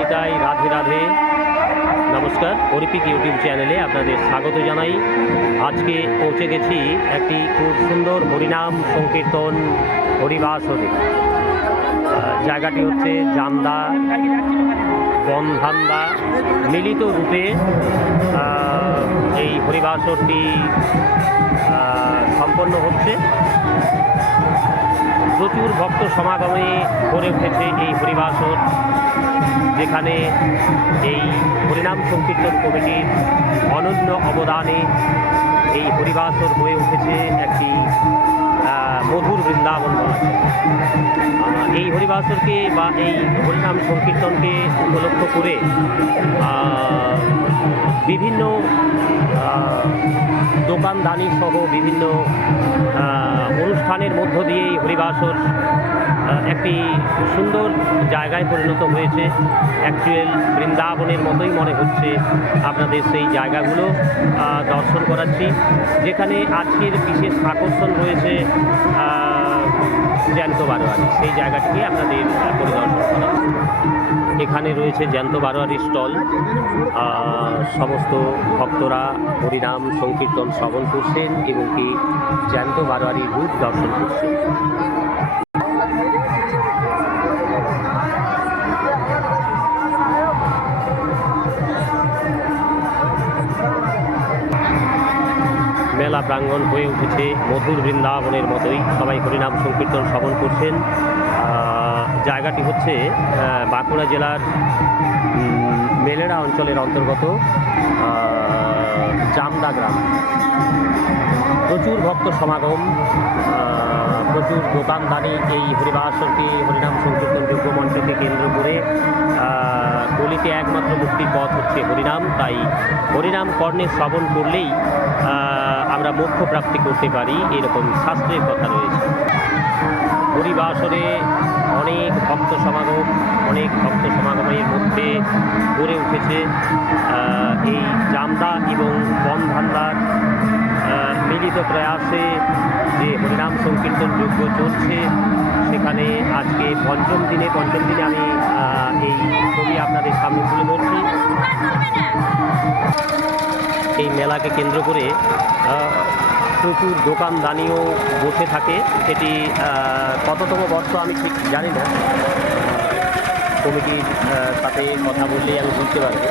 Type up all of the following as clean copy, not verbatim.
নিতাই, রাধে রাধে। নমস্কার, অরিপিক ইউটিউব চ্যানেলে আপনাদের স্বাগত জানাই। আজকে পৌঁছে গেছি একটি খুব সুন্দর হরিনাম সংকীর্তন হরিবাসরে। জায়গাটি হচ্ছে জামদা বনধান্দা মিলিত রূপে এই হরিবাসরটি সম্পন্ন হচ্ছে। প্রচুর ভক্ত সমাগমে গড়ে উঠেছে এই হরিবাসর, যেখানে এই হরিনাম সংকীর্তন কমিটির অনন্য অবদানে এই হরিবাসর হয়ে উঠেছে একটি মধুর বৃন্দাবন বলা যায়। এই হরিবাসরকে বা এই হরিনাম সংকীর্তনকে উপলক্ষ করে বিভিন্ন দোকানদানি সহ বিভিন্ন অনুষ্ঠানের মধ্য দিয়ে এই হরিবাসর একটি সুন্দর জায়গায় পরিণত হয়েছে। অ্যাকচুয়াল বৃন্দাবনের মতোই মনে হচ্ছে। আপনাদের সেই জায়গাগুলো দর্শন করাচ্ছি, যেখানে আজকের বিশেষ আকর্ষণ রয়েছে জ্যান্ত বারোয়ারি। সেই জায়গাটিকে আপনাদের পরিদর্শন করাচ্ছি। এখানে রয়েছে জ্যান্ত বারোয়ারির স্টল। সমস্ত ভক্তরা হরিনাম সংকীর্তন শ্রবণ করছেন এবং কি জ্যান্ত বারোয়ারির রূপ দর্শন করছেন। মেলা প্রাঙ্গণ হয়ে উঠেছে মধুর বৃন্দাবনের মতোই। সবাই হরিনাম সংকীর্তন শ্রবণ করছেন। জায়গাটি হচ্ছে বাঁকুড়া জেলার মেলেড়া অঞ্চলের অন্তর্গত জামদা গ্রাম। প্রচুর ভক্ত সমাগম, প্রচুর দোকানদানি এই হরিবাসরকে হরিনাম সংকীর্তন যোগ্য মঞ্চকে কেন্দ্র করে। কলিতে একমাত্র মুক্তির পথ হচ্ছে হরিনাম, তাই হরিনাম কর্ণে শ্রবণ করলেই আমরা মোক্ষ প্রাপ্তি করতে পারি, এরকম শাস্ত্রের কথা রয়েছে। হরিবাসরে অনেক ভক্ত সমাগমের মধ্যে গড়ে উঠেছে এই জামদা এবং বনধান্দার মিলিত প্রয়াসে যে হরিনাম সংকীর্তন যজ্ঞ চলছে। সেখানে আজকে পঞ্চম দিনে আমি এই ছবি আপনাদের সামনে তুলে ধরছি। এই মেলাকে কেন্দ্র করে প্রচুর দোকানদানিও বসে থাকে। এটি কততম বর্ষ আমি ঠিক জানি না, কমিটির সাথে কথা বললেই আমি বুঝতে পারবো।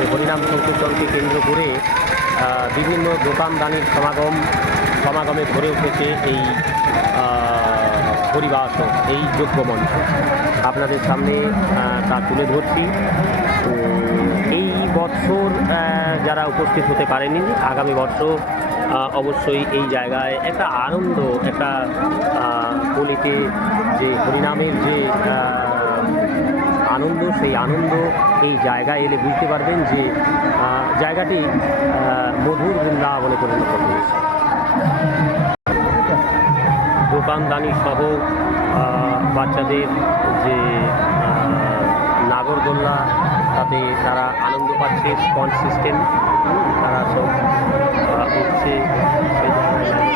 এই হরিনাম সংকীর্তনকে কেন্দ্র করে বিভিন্ন দোকানদানির সমাগমে ভরে উঠেছে এই হরিবাসর, এই যজ্ঞ মঞ্চ। আপনাদের সামনে তা তুলে ধরছি। এই বছর যারা উপস্থিত হতে পারেনি, আগামী বছর অবশ্যই এই জায়গায় একটা আনন্দ, একটা কলিতে যে হরিনামের যে আনন্দ, সেই আনন্দ এই জায়গায় এলে বুঝতে পারবেন যে জায়গাটি মধুর বৃন্দাবনে পরিণত হয়েছে। দোকানদানি সহ বাচ্চাদের যে নাগরদোল্লা, তাতে তারা আনন্দ পাচ্ছে। স্পঞ্জ সিস্টেম, তারা সব উঠছে সেই জায়গায়।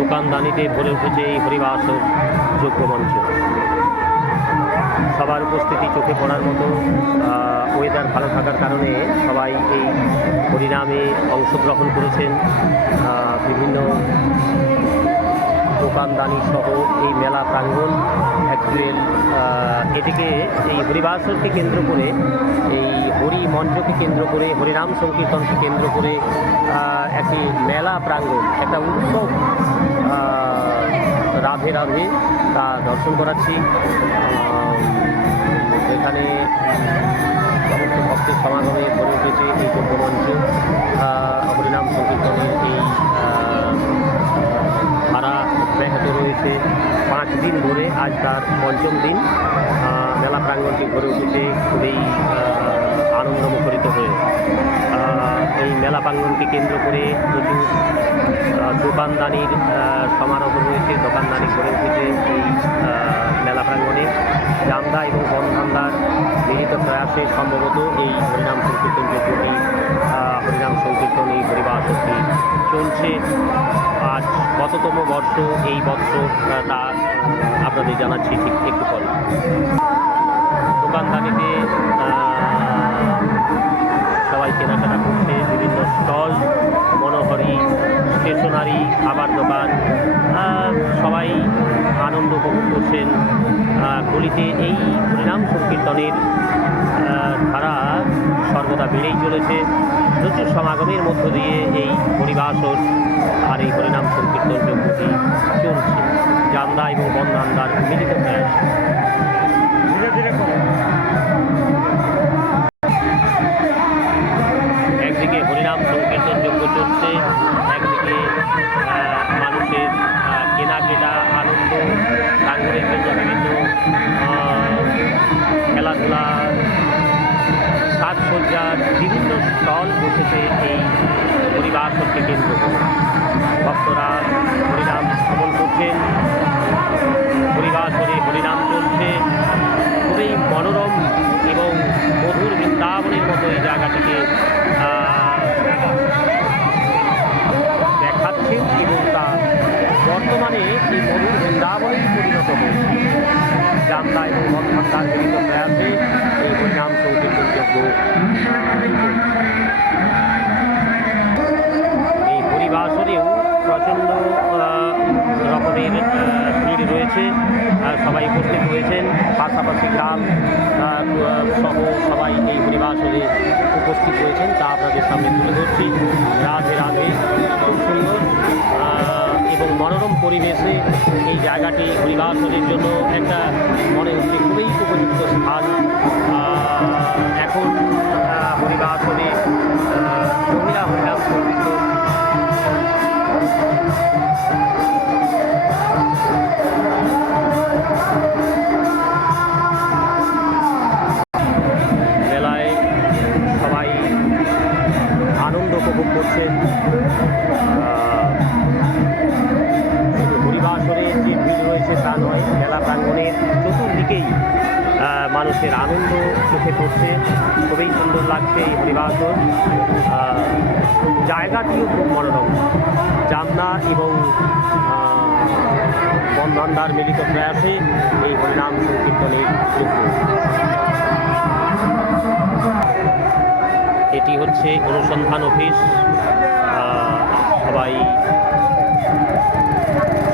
দোকানদানিতে ভরে উঠেছে এই হরিবাসর যজ্ঞ মঞ্চ। সবার উপস্থিতি চোখে পড়ার মতো। ওয়েদার ভালো থাকার কারণে সবাই এই হরিনামে অংশগ্রহণ করেছেন। বিভিন্ন দোকানদানি সহ এই মেলা প্রাঙ্গণ অ্যাকচুয়াল এটিকে এই হরিবাসরকে কেন্দ্র করে, এই হরি মঞ্চকে কেন্দ্র করে, হরিনাম সংকীর্তনকে কেন্দ্র করে একটি মেলা প্রাঙ্গণ, একটা উৎসব রাধে রাধে তা দর্শন করাচ্ছি। এখানে সমস্ত ভক্তের সমাগমে ভরে উঠেছে এই যজ্ঞ মঞ্চ। হরিনাম সংকীর্তনের এই ধারা ব্যাহত রয়েছে 5 দিন ধরে। আজ তার পঞ্চম দিন। মেলা প্রাঙ্গণটি ভরে উঠেছে খুবই আনন্দমুখরিত হয়ে। এই মেলা প্রাঙ্গণকে কেন্দ্র করে প্রচুর দোকানদানির সমারোহ রয়েছে, দোকানদানি গড়ে উঠেছে। বর্ষে সম্ভবত এই হরিনাম সংকীর্তন যজ্ঞটি হরিনাম সংকীর্তন এই হরিবাসরটি চলছে। আজ কততম বর্ষ এই বৎসর তা আপনাদের জানাচ্ছি ঠিক একটু পরে। দোকানদানিতে সবাই কেনাকাটা করছে, বিভিন্ন স্টল, মনোহরি, স্টেশনারি, খাবার দোকান, সবাই আনন্দ উপভোগ করছেন। গলিতে এই হরিনাম সংকীর্তনের ধারা সর্বদা বেড়েই চলেছে। প্রচুর সমাগমের মধ্য দিয়ে এই হরিবাসর আর এই হরিনাম সংকীর্তন যজ্ঞটি চলছে। জামদা এবং বন্দান্দার মিলিত প্রয়াস। ধীরে ধীরে একদিকে হরিনাম সংকীর্তন যজ্ঞ চলছে, একদিকে মানুষের কেনাকাটা, আনন্দ, প্রাঙ্গণের জন্য বিভিন্ন খেলাধুলা, সাজসজ্জার বিভিন্ন স্টল বসেছে এই হরিবাসরকে কেন্দ্র করে। ভক্তরা হরিনাম শ্রবণ করছেন, হরিবাসরে হরিনাম চলছে। খুবই মনোরম এবং মধুর বৃন্দাবনের মতো এই জায়গাটিকে দেখাচ্ছে এবং তা বর্তমানে এই মধুর বৃন্দাবনেই পরিণত হয়েছে। জামদা এবং বন্ধান্দার মিলিত প্রয়াসে এই হরিনাম সংকীর্তন যজ্ঞ। এই হরিবাসরেও প্রচণ্ড রকমের ভিড় রয়েছে, সবাই উপস্থিত হয়েছেন। পাশাপাশি গ্রাম সহ সবাই এই হরিবাসরে উপস্থিত হয়েছেন, তা আপনাদের সামনে তুলে ধরছি। রাধে রাধে। খুব সুন্দর এবং মনোরম পরিবেশে এই জায়গাটি হরিবাসরের জন্য একটা মনে হচ্ছে খুবই উপযুক্ত স্থান। এখন হরিবাসরে মহিলা হরিনাম সংকীর্তন মেলায় সবাই আনন্দ উপভোগ করছেন। শুধু হরিবাসরে যে ভিড় রয়েছে তা নয়, মেলা প্রাঙ্গণের চতুর্দিকেই মানুষের আনন্দ চোখে পড়ছে। খুবই সুন্দর লাগছে এই হরিবাসর। জায়গাটিও খুব মনোরম। জামদা এবং বন্ধান্দার মিলিত প্রয়াসে এই হরিনাম সংকীর্তনের যজ্ঞ। এটি হচ্ছে অনুসন্ধান অফিস। সবাই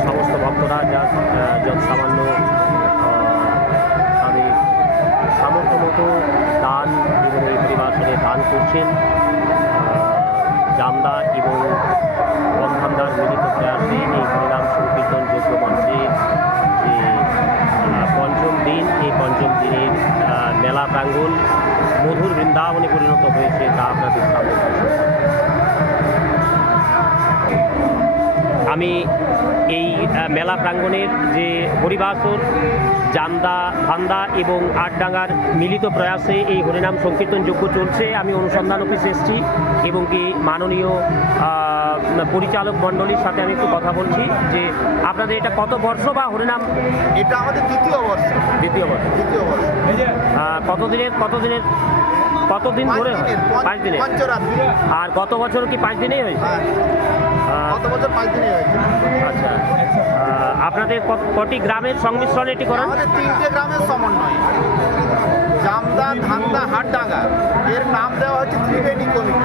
সমস্ত ভক্তরা যত সামান্য তাদের সামর্থ্য মতো দান এবং এই হরিবাসরে দান করছেন। জামদা এবং বন্ধান্দার মিলিত প্রয়াসে এই হরিনাম সংকীর্তন যজ্ঞ মঞ্চের যে পঞ্চম দিন, এই পঞ্চম দিনের মেলা প্রাঙ্গণ মধুর বৃন্দাবনে পরিণত হয়েছে, তা আপনাদের সামনে। আমি এই মেলা প্রাঙ্গণের যে হরিবাসর, জামদা, ভান্দা এবং আটডাঙ্গার মিলিত প্রয়াসে এই হরিনাম সংকীর্তন যজ্ঞ চলছে, আমি অনুসন্ধান অফিসে এসেছি এবং কি মাননীয় পরিচালক মণ্ডলীর সাথে আমি একটু কথা বলছি যে আপনাদের এটা কত বর্ষ বা হরিনাম? এটা আমাদের দ্বিতীয় বর্ষ। কতদিন ধরে হয়? 5 দিনে। পঞ্চরাত্রি। আর গত বছর কি 5 দিনেই হয়েছে? গত বছর 5 দিনে হয়েছে। আচ্ছা, আপনাদের কটি গ্রামের সংমিশ্রণে এটি করেন? আমাদের 3টে গ্রামের সমন্বয়, জামদা, ধান্দা, হাটডাঙ্গা। এর নাম দেওয়া হচ্ছে ত্রিবেণী কমিটি।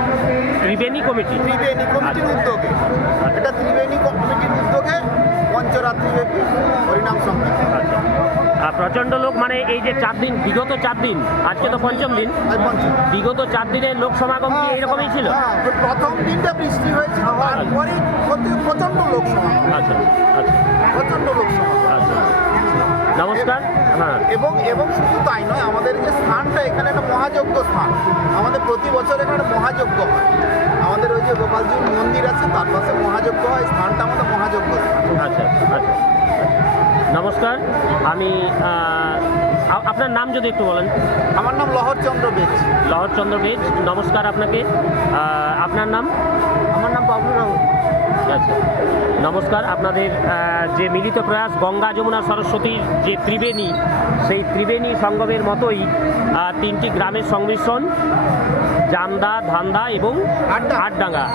ত্রিবেণী কমিটি? ত্রিবেণী কমিটির উদ্যোগে। এটা ত্রিবেণী কমিটির উদ্যোগে পঞ্চরাত্রিব্যাপী হরিনাম সংকীর্তন। আচ্ছা, প্রচণ্ড লোক, মানে এই যে 4 দিন, বিগত 4 দিন, আজকে তো পঞ্চম দিন, বিগত 4 দিনের লোক সমাগম কি এইরকমই ছিল? প্রথম দিনটা বৃষ্টি হয়েছিল, তারপরে প্রচণ্ড লোক সমাগম। আচ্ছা আচ্ছা, প্রচণ্ড লোক সমাগম। আচ্ছা, নমস্কার। হ্যাঁ, এবং শুধু তাই নয়, আমাদের যে স্থানটা এখানে একটা মহাযজ্ঞ স্থান। আমাদের প্রতি বছর এখানে মহাযজ্ঞ হয়। আমাদের ওই যে গোপালজির মন্দির আছে, তার পাশে মহাযজ্ঞ হয়। স্থানটা আমাদের মহাযজ্ঞ স্থান। আচ্ছা আচ্ছা, নমস্কার। আমি আপনার নাম যদি একটু বলেন। আমার নাম লহরচন্দ্র বেজ। লহরচন্দ্র বেজ, নমস্কার আপনাকে। আপনার নাম? আমার নাম বাবলু রাও। আচ্ছা, নমস্কার। আপনাদের যে মিলিত প্রয়াস গঙ্গা যমুনা সরস্বতীর যে ত্রিবেণী, সেই ত্রিবেণী সঙ্গমের মতোই 3টি গ্রামের সংমিশ্রণ, জামদা, ধান্দা এবং আটডাঙ্গা।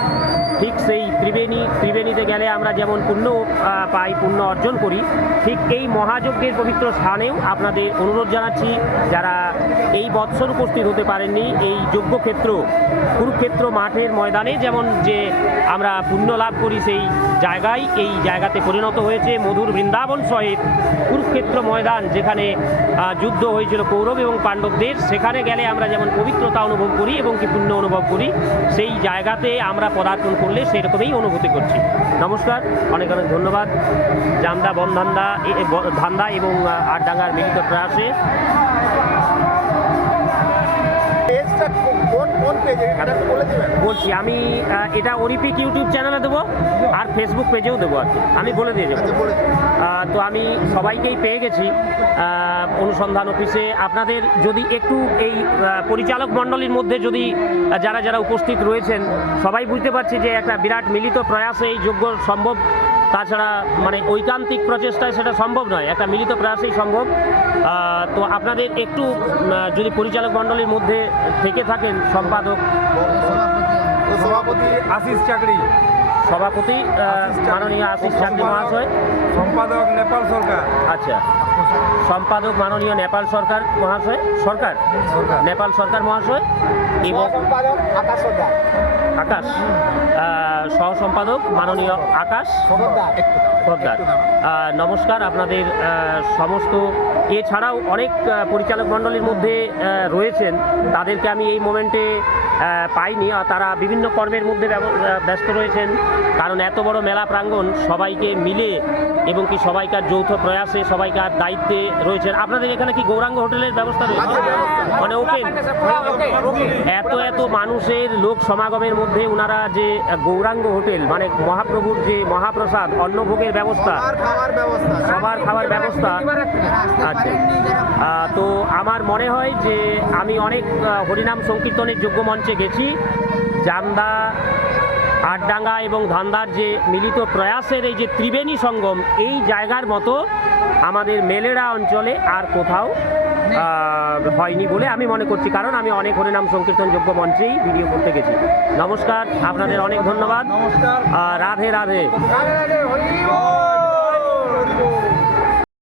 ঠিক সেই ত্রিবেণীতে গেলে আমরা যেমন পুণ্য পাই, পুণ্য অর্জন করি, ঠিক এই মহাযজ্ঞের পবিত্র স্থানেও আপনাদের অনুরোধ জানাচ্ছি, যারা এই বৎসর উপস্থিত হতে পারেননি, এই যজ্ঞক্ষেত্র কুরুক্ষেত্র মাঠের ময়দানে যেমন যে আমরা পুণ্য লাভ করি, সেই জায়গায় এই জায়গাতে পরিণত হয়েছে মধুর বৃন্দাবন সহিত কুরুক্ষেত্র ময়দান, যেখানে যুদ্ধ হয়েছিল কৌরব এবং পাণ্ডবদের। সেখানে গেলে আমরা যেমন পবিত্রতা অনুভব করি এবং কি পুণ্য অনুভব করি, সেই জায়গাতে আমরা পদার্পণ করলে সেরকমই অনুভূতি করছি। নমস্কার, অনেক অনেক ধন্যবাদ। জামদা ধান্দা এবং আটডাঙ্গার মিলিত প্রয়াসে। পেজটা কোন পেজে এটা একটু বলে দিবেন? বলছি আমি এটা অরিপিক ইউটিউব চ্যানেলে দেবো আর ফেসবুক পেজেও দেবো আর কি, আমি বলে দিয়ে যাবো। আচ্ছা, বলে দিন। তো আমি সবাইকেই পেয়ে গেছি অনুসন্ধান অফিসে। আপনাদের যদি একটু এই পরিচালক মণ্ডলীর মধ্যে যদি যারা উপস্থিত রয়েছেন, সবাই বুঝতে পারছি যে একটা বিরাট মিলিত প্রয়াসে এই যজ্ঞ সম্ভব। তাছাড়া মানে ঐকান্তিক প্রচেষ্টায় সেটা সম্ভব নয়, একটা মিলিত প্রয়াসেই সম্ভব। তো আপনাদের একটু যদি পরিচালক মণ্ডলীর মধ্যে থেকে থাকেন, সম্পাদক, সভাপতি আশিস চাকরি, সভাপতি মাননীয় আশিস চাকরি মহাশয়, সম্পাদক নেপাল সরকার। আচ্ছা, সম্পাদক মাননীয় নেপাল সরকার মহাশয়, নেপাল সরকার মহাশয়, এবং আকাশ সহ সম্পাদক মাননীয় আকাশ পোদ্দার। নমস্কার। আপনাদের সমস্ত এছাড়াও অনেক পরিচালক মণ্ডলীর মধ্যে রয়েছেন, তাদেরকে আমি এই মোমেন্টে পাইনি, তারা বিভিন্ন কর্মের মধ্যে ব্যস্ত রয়েছেন। কারণ এত বড় মেলা প্রাঙ্গণ, সবাইকে মিলে এবং কি সবাইকার যৌথ প্রয়াসে সবাইকার দায়িত্বে রয়েছেন। আপনাদের এখানে কি গৌরাঙ্গ হোটেলের ব্যবস্থা রয়েছে? মানে ওপেন এত মানুষের লোক সমাগমের মধ্যে ওনারা যে গৌরাঙ্গ হোটেল, মানে মহাপ্রভুর যে মহাপ্রসাদ অন্নভোগের ব্যবস্থা, সবার খাবার ব্যবস্থা। আচ্ছা, তো আমার মনে হয় যে আমি অনেক হরিনাম সংকীর্তনের যোগ্য মঞ্চে গেছি, জামদা, আটডাঙ্গা এবং ধান্দার যে মিলিত প্রয়াসের এই যে ত্রিবেণী সঙ্গম, এই জায়গার মতো আমাদের মেলেরা অঞ্চলে আর কোথাও হয়নি বলে আমি মনে করছি, কারণ আমি অনেক হরিনাম সংকীর্তন যোগ্য মঞ্চেই ভিডিও করতে গেছি। নমস্কার, আপনাদের অনেক ধন্যবাদ। রাধে রাধে।